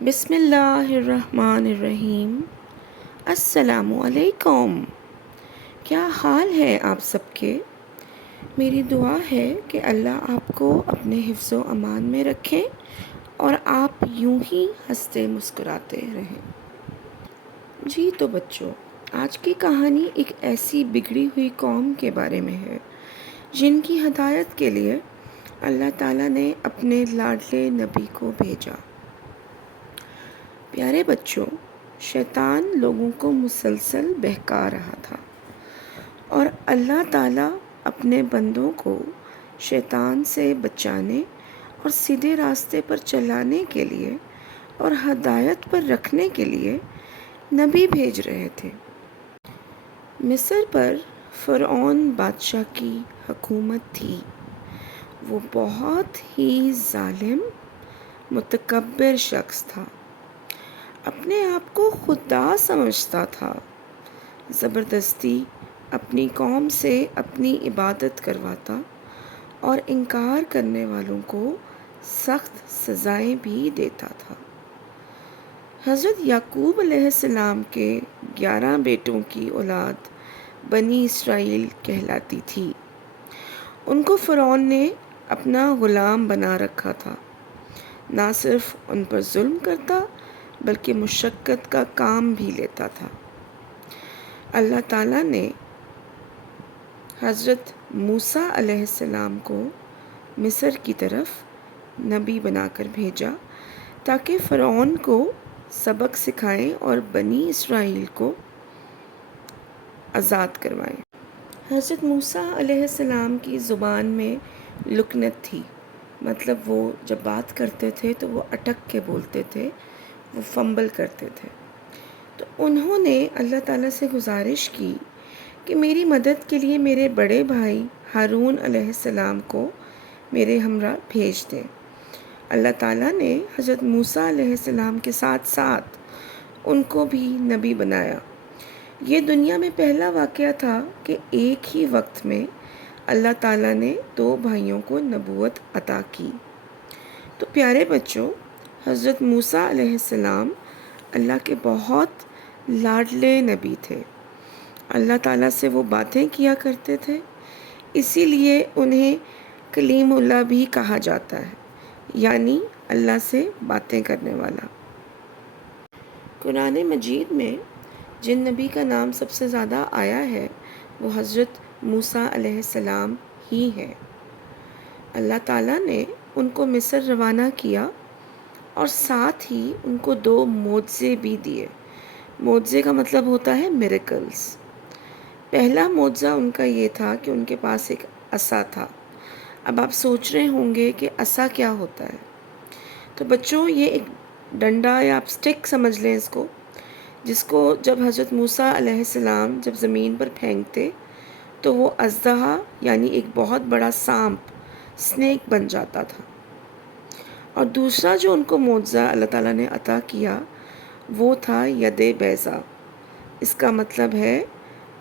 بسم اللہ الرحمن الرحیم۔ السلام علیکم۔ کیا حال ہے آپ سب کے؟ میری دعا ہے کہ اللہ آپ کو اپنے حفظ و امان میں رکھے اور آپ یوں ہی ہنستے مسکراتے رہیں۔ جی تو بچوں، آج کی کہانی ایک ایسی بگڑی ہوئی قوم کے بارے میں ہے جن کی ہدایت کے لیے اللہ تعالیٰ نے اپنے لاڈلے نبی کو بھیجا۔ پیارے بچوں، شیطان لوگوں کو مسلسل بہکا رہا تھا اور اللہ تعالیٰ اپنے بندوں کو شیطان سے بچانے اور سیدھے راستے پر چلانے کے لیے اور ہدایت پر رکھنے کے لیے نبی بھیج رہے تھے۔ مصر پر فرعون بادشاہ کی حکومت تھی۔ وہ بہت ہی ظالم، متکبر شخص تھا۔ اپنے آپ کو خدا سمجھتا تھا۔ زبردستی اپنی قوم سے اپنی عبادت کرواتا اور انکار کرنے والوں کو سخت سزائیں بھی دیتا تھا۔ حضرت یعقوب علیہ السلام کے 11 بیٹوں کی اولاد بنی اسرائیل کہلاتی تھی۔ ان کو فرعون نے اپنا غلام بنا رکھا تھا۔ نہ صرف ان پر ظلم کرتا بلکہ مشقت کا کام بھی لیتا تھا۔ اللہ تعالیٰ نے حضرت موسیٰ علیہ السلام کو مصر کی طرف نبی بنا کر بھیجا تاکہ فرعون کو سبق سکھائیں اور بنی اسرائیل کو آزاد کروائیں۔ حضرت موسیٰ علیہ السلام کی زبان میں لکنت تھی، مطلب وہ جب بات کرتے تھے تو وہ اٹک کے بولتے تھے، وہ فمبل کرتے تھے۔ تو انہوں نے اللہ تعالیٰ سے گزارش کی کہ میری مدد کے لیے میرے بڑے بھائی ہارون علیہ السلام کو میرے ہمراہ بھیج دیں۔ اللہ تعالیٰ نے حضرت موسیٰ علیہ السلام کے ساتھ ساتھ ان کو بھی نبی بنایا۔ یہ دنیا میں پہلا واقعہ تھا کہ ایک ہی وقت میں اللہ تعالیٰ نے 2 بھائیوں کو نبوت عطا کی۔ تو پیارے بچوں، حضرت موسیٰ علیہ السلام اللہ کے بہت لاڈلے نبی تھے۔ اللہ تعالیٰ سے وہ باتیں کیا کرتے تھے، اسی لیے انہیں کلیم اللہ بھی کہا جاتا ہے، یعنی اللہ سے باتیں کرنے والا۔ قرآن مجید میں جن نبی کا نام سب سے زیادہ آیا ہے وہ حضرت موسیٰ علیہ السلام ہی ہے۔ اللہ تعالیٰ نے ان کو مصر روانہ کیا اور ساتھ ہی ان کو 2 معجزے بھی دیے۔ معجزے کا مطلب ہوتا ہے میریکلز۔ پہلا معجزہ ان کا یہ تھا کہ ان کے پاس ایک عصا تھا۔ اب آپ سوچ رہے ہوں گے کہ عصا کیا ہوتا ہے؟ تو بچوں، یہ ایک ڈنڈا یا آپ سٹک سمجھ لیں اس کو، جس کو جب حضرت موسیٰ علیہ السلام جب زمین پر پھینکتے تو وہ اژدہا یعنی ایک بہت بڑا سانپ، سنیک بن جاتا تھا۔ اور دوسرا جو ان کو معجزہ اللہ تعالیٰ نے عطا کیا وہ تھا ید بیضا۔ اس کا مطلب ہے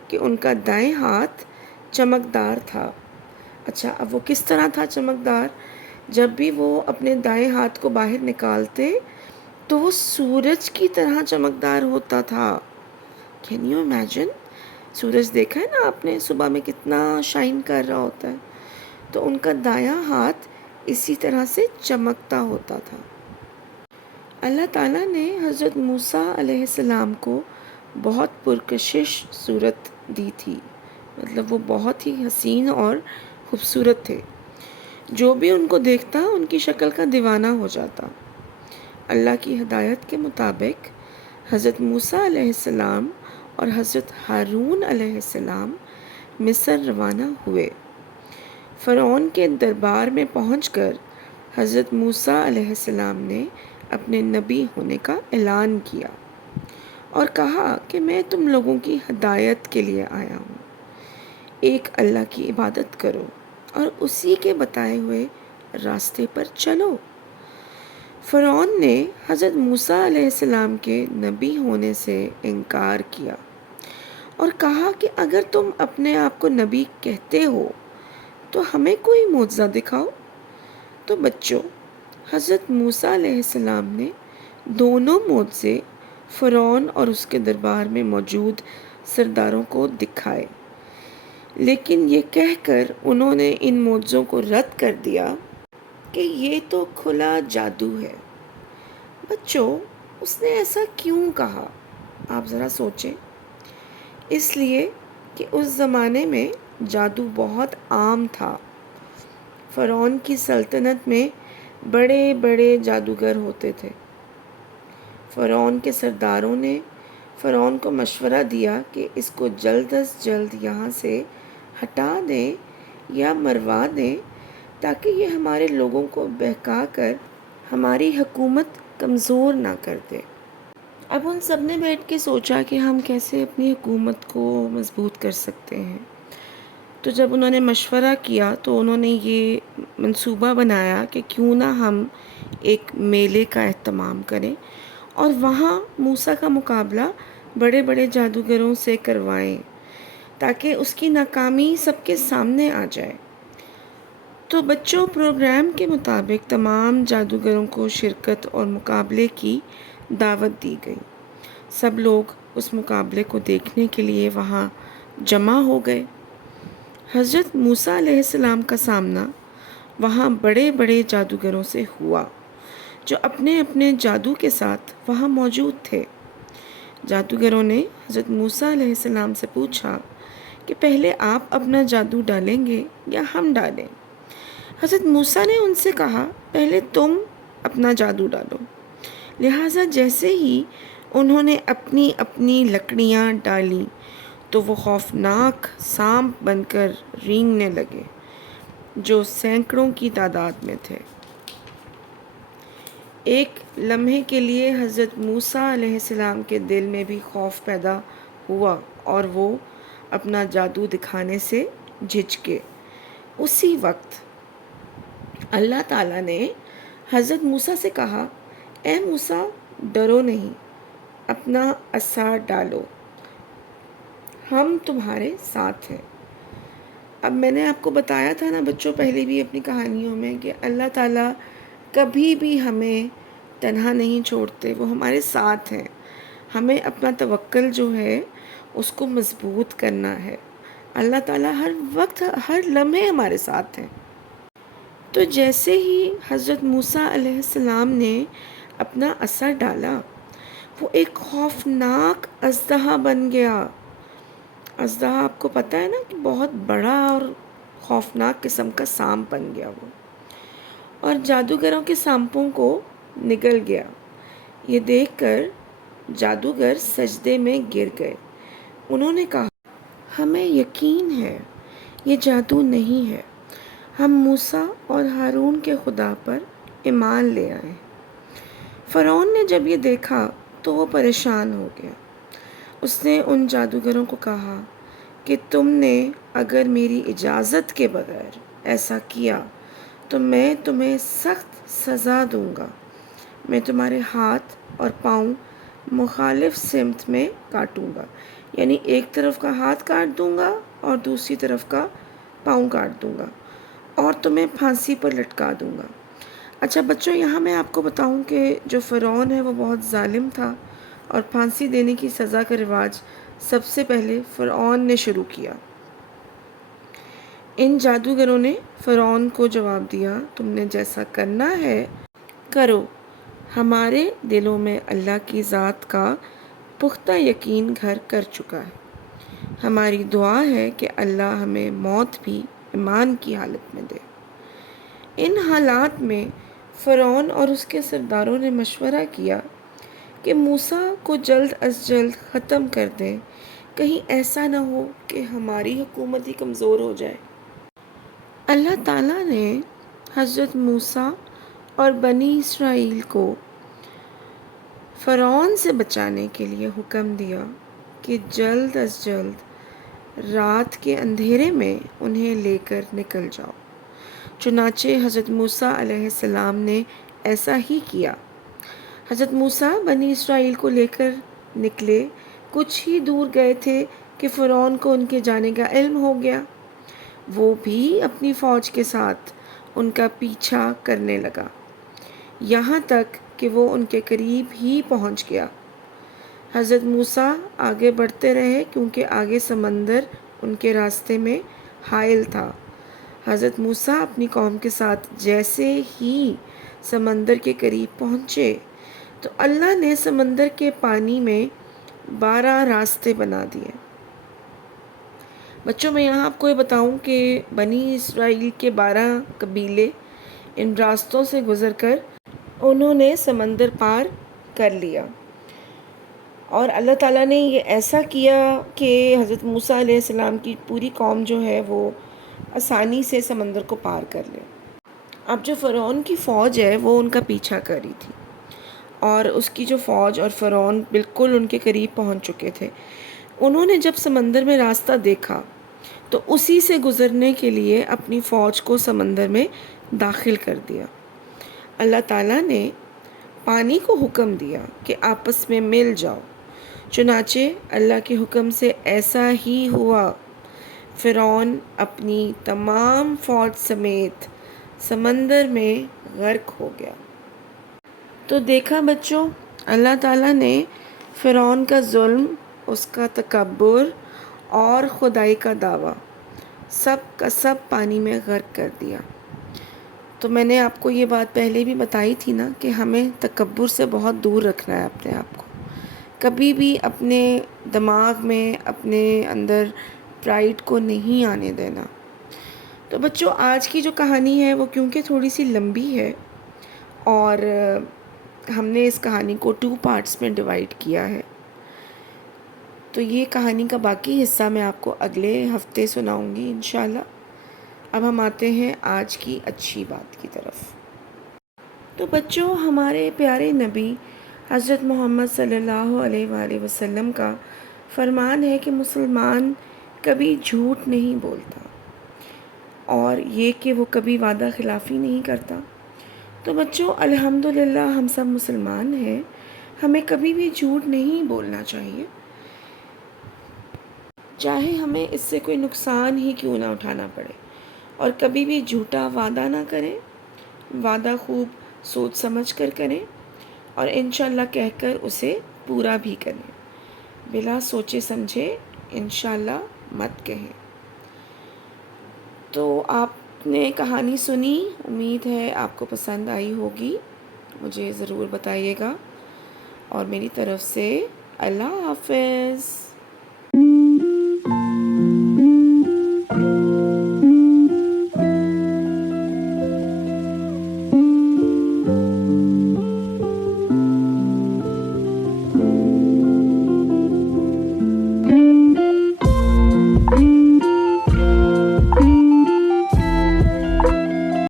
کہ ان کا دائیں ہاتھ چمکدار تھا۔ اچھا، اب وہ کس طرح تھا چمکدار؟ جب بھی وہ اپنے دائیں ہاتھ کو باہر نکالتے تو وہ سورج کی طرح چمکدار ہوتا تھا۔ Can you imagine? سورج دیکھا ہے نا آپ نے صبح میں کتنا شائن کر رہا ہوتا ہے، تو ان کا دایاں ہاتھ اسی طرح سے چمکتا ہوتا تھا۔ اللہ تعالیٰ نے حضرت موسیٰ علیہ السلام کو بہت پرکشش صورت دی تھی، مطلب وہ بہت ہی حسین اور خوبصورت تھے۔ جو بھی ان کو دیکھتا ان کی شکل کا دیوانہ ہو جاتا۔ اللہ کی ہدایت کے مطابق حضرت موسیٰ علیہ السلام اور حضرت ہارون علیہ السلام مصر روانہ ہوئے۔ فرعون کے دربار میں پہنچ کر حضرت موسیٰ علیہ السلام نے اپنے نبی ہونے کا اعلان کیا اور کہا کہ میں تم لوگوں کی ہدایت کے لیے آیا ہوں۔ ایک اللہ کی عبادت کرو اور اسی کے بتائے ہوئے راستے پر چلو۔ فرعون نے حضرت موسیٰ علیہ السلام کے نبی ہونے سے انکار کیا اور کہا کہ اگر تم اپنے آپ کو نبی کہتے ہو تو ہمیں کوئی معجزہ دکھاؤ۔ تو بچوں، حضرت موسیٰ علیہ السلام نے دونوں معجزے فرعون اور اس کے دربار میں موجود سرداروں کو دکھائے، لیکن یہ کہہ کر انہوں نے ان معجزوں کو رد کر دیا کہ یہ تو کھلا جادو ہے۔ بچوں، اس نے ایسا کیوں کہا؟ آپ ذرا سوچیں۔ اس لیے کہ اس زمانے میں جادو بہت عام تھا۔ فرعون کی سلطنت میں بڑے بڑے جادوگر ہوتے تھے۔ فرعون کے سرداروں نے فرعون کو مشورہ دیا کہ اس کو جلد از جلد یہاں سے ہٹا دیں یا مروا دیں، تاکہ یہ ہمارے لوگوں کو بہکا کر ہماری حکومت کمزور نہ کر دے۔ اب ان سب نے بیٹھ کے سوچا کہ ہم کیسے اپنی حکومت کو مضبوط کر سکتے ہیں۔ تو جب انہوں نے مشورہ کیا تو انہوں نے یہ منصوبہ بنایا کہ کیوں نہ ہم ایک میلے کا اہتمام کریں اور وہاں موسیٰ کا مقابلہ بڑے بڑے جادوگروں سے کروائیں، تاکہ اس کی ناکامی سب کے سامنے آ جائے۔ تو بچوں، پروگرام کے مطابق تمام جادوگروں کو شرکت اور مقابلے کی دعوت دی گئی۔ سب لوگ اس مقابلے کو دیکھنے کے لیے وہاں جمع ہو گئے۔ حضرت موسیٰ علیہ السلام کا سامنا وہاں بڑے بڑے جادوگروں سے ہوا، جو اپنے اپنے جادو کے ساتھ وہاں موجود تھے۔ جادوگروں نے حضرت موسیٰ علیہ السلام سے پوچھا کہ پہلے آپ اپنا جادو ڈالیں گے یا ہم ڈالیں؟ حضرت موسیٰ نے ان سے کہا، پہلے تم اپنا جادو ڈالو۔ لہٰذا جیسے ہی انہوں نے اپنی اپنی لکڑیاں ڈالیں تو وہ خوفناک سانپ بن کر رینگنے لگے، جو سینکڑوں کی تعداد میں تھے۔ ایک لمحے کے لیے حضرت موسیٰ علیہ السلام کے دل میں بھی خوف پیدا ہوا اور وہ اپنا جادو دکھانے سے جھجکے۔ اسی وقت اللہ تعالیٰ نے حضرت موسیٰ سے کہا، اے موسیٰ، ڈرو نہیں، اپنا عصا ڈالو، ہم تمہارے ساتھ ہیں۔ اب میں نے آپ کو بتایا تھا نا بچوں، پہلے بھی اپنی کہانیوں میں، کہ اللہ تعالیٰ کبھی بھی ہمیں تنہا نہیں چھوڑتے، وہ ہمارے ساتھ ہیں۔ ہمیں اپنا توکل جو ہے اس کو مضبوط کرنا ہے۔ اللہ تعالیٰ ہر وقت ہر لمحے ہمارے ساتھ ہیں۔ تو جیسے ہی حضرت موسیٰ علیہ السلام نے اپنا عصا ڈالا، وہ ایک خوفناک اژدہا بن گیا۔ اژدہا آپ کو پتہ ہے نا کہ بہت بڑا اور خوفناک قسم کا سانپ بن گیا وہ، اور جادوگروں کے سانپوں کو نگل گیا۔ یہ دیکھ کر جادوگر سجدے میں گر گئے۔ انہوں نے کہا، ہمیں یقین ہے یہ جادو نہیں ہے، ہم موسیٰ اور ہارون کے خدا پر ایمان لے آئے۔ فرعون نے جب یہ دیکھا تو وہ پریشان ہو گیا۔ اس نے ان جادوگروں کو کہا کہ تم نے اگر میری اجازت کے بغیر ایسا کیا تو میں تمہیں سخت سزا دوں گا۔ میں تمہارے ہاتھ اور پاؤں مخالف سمت میں کاٹوں گا، یعنی ایک طرف کا ہاتھ کاٹ دوں گا اور دوسری طرف کا پاؤں کاٹ دوں گا، اور تمہیں پھانسی پر لٹکا دوں گا۔ اچھا بچوں، یہاں میں آپ کو بتاؤں کہ جو فرعون ہے وہ بہت ظالم تھا، اور پھانسی دینے کی سزا کا رواج سب سے پہلے فرعون نے شروع کیا۔ ان جادوگروں نے فرعون کو جواب دیا، تم نے جیسا کرنا ہے کرو، ہمارے دلوں میں اللہ کی ذات کا پختہ یقین گھر کر چکا ہے۔ ہماری دعا ہے کہ اللہ ہمیں موت بھی ایمان کی حالت میں دے۔ ان حالات میں فرعون اور اس کے سرداروں نے مشورہ کیا کہ موسیٰ کو جلد از جلد ختم کر دیں، کہیں ایسا نہ ہو کہ ہماری حکومت ہی کمزور ہو جائے۔ اللہ تعالیٰ نے حضرت موسیٰ اور بنی اسرائیل کو فرعون سے بچانے کے لیے حکم دیا کہ جلد از جلد رات کے اندھیرے میں انہیں لے کر نکل جاؤ۔ چنانچہ حضرت موسیٰ علیہ السلام نے ایسا ہی کیا۔ حضرت موسیٰ بنی اسرائیل کو لے کر نکلے، کچھ ہی دور گئے تھے کہ فرعون کو ان کے جانے کا علم ہو گیا۔ وہ بھی اپنی فوج کے ساتھ ان کا پیچھا کرنے لگا، یہاں تک کہ وہ ان کے قریب ہی پہنچ گیا۔ حضرت موسیٰ آگے بڑھتے رہے کیونکہ آگے سمندر ان کے راستے میں حائل تھا۔ حضرت موسیٰ اپنی قوم کے ساتھ جیسے ہی سمندر کے قریب پہنچے تو اللہ نے سمندر کے پانی میں 12 راستے بنا دیے۔ بچوں، میں یہاں آپ کو یہ بتاؤں کہ بنی اسرائیل کے 12 قبیلے ان راستوں سے گزر کر انہوں نے سمندر پار کر لیا، اور اللہ تعالیٰ نے یہ ایسا کیا کہ حضرت موسیٰ علیہ السلام کی پوری قوم جو ہے وہ آسانی سے سمندر کو پار کر لے۔ اب جو فرعون کی فوج ہے وہ ان کا پیچھا کر رہی تھی، اور اس کی جو فوج اور فرعون بالکل ان کے قریب پہنچ چکے تھے۔ انہوں نے جب سمندر میں راستہ دیکھا تو اسی سے گزرنے کے لیے اپنی فوج کو سمندر میں داخل کر دیا۔ اللہ تعالیٰ نے پانی کو حکم دیا کہ آپس میں مل جاؤ، چنانچہ اللہ کے حکم سے ایسا ہی ہوا۔ فرعون اپنی تمام فوج سمیت سمندر میں غرق ہو گیا۔ تو دیکھا بچوں، اللہ تعالیٰ نے فرعون کا ظلم، اس کا تکبر اور خدائی کا دعویٰ سب کا سب پانی میں غرق کر دیا۔ تو میں نے آپ کو یہ بات پہلے بھی بتائی تھی نا کہ ہمیں تکبر سے بہت دور رکھنا ہے اپنے آپ کو۔ کبھی بھی اپنے دماغ میں اپنے اندر پرائڈ کو نہیں آنے دینا۔ تو بچوں، آج کی جو کہانی ہے وہ کیونکہ تھوڑی سی لمبی ہے، اور ہم نے اس کہانی کو 2 پارٹس میں ڈیوائڈ کیا ہے، تو یہ کہانی کا باقی حصہ میں آپ کو اگلے ہفتے سناؤں گی انشاءاللہ۔ اب ہم آتے ہیں آج کی اچھی بات کی طرف۔ تو بچوں، ہمارے پیارے نبی حضرت محمد صلی اللہ علیہ وآلہ وسلم کا فرمان ہے کہ مسلمان کبھی جھوٹ نہیں بولتا، اور یہ کہ وہ کبھی وعدہ خلافی نہیں کرتا۔ تو بچوں، الحمدللہ ہم سب مسلمان ہیں، ہمیں کبھی بھی جھوٹ نہیں بولنا چاہیے، چاہے ہمیں اس سے کوئی نقصان ہی کیوں نہ اٹھانا پڑے، اور کبھی بھی جھوٹا وعدہ نہ کریں۔ وعدہ خوب سوچ سمجھ کر کریں، اور انشاءاللہ کہہ کر اسے پورا بھی کریں، بلا سوچے سمجھے انشاءاللہ مت کہیں۔ تو آپ نے کہانی سنی، امید ہے آپ کو پسند آئی ہوگی، مجھے ضرور بتائیے گا، اور میری طرف سے اللہ حافظ۔